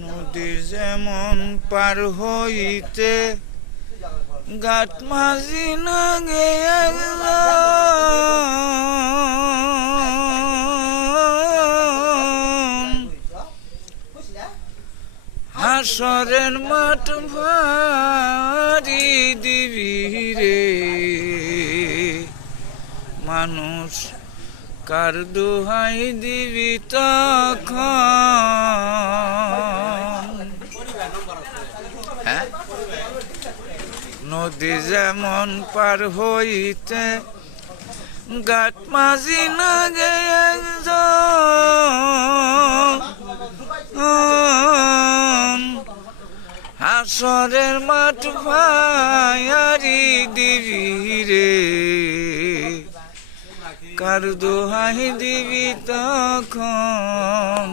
নদী যেমন পার হইতে ঘাট মাঝি না গেয়া হাসরের মাঠ ভারি দিবি রে মানুষ কার দোহাই দিবি তখন নদী যেমন পার হইতে ঘাট মাঝি না গেয়া হাসরের মাঠ ভায়ারি দিবি রে কার দোহাই দিবি তখন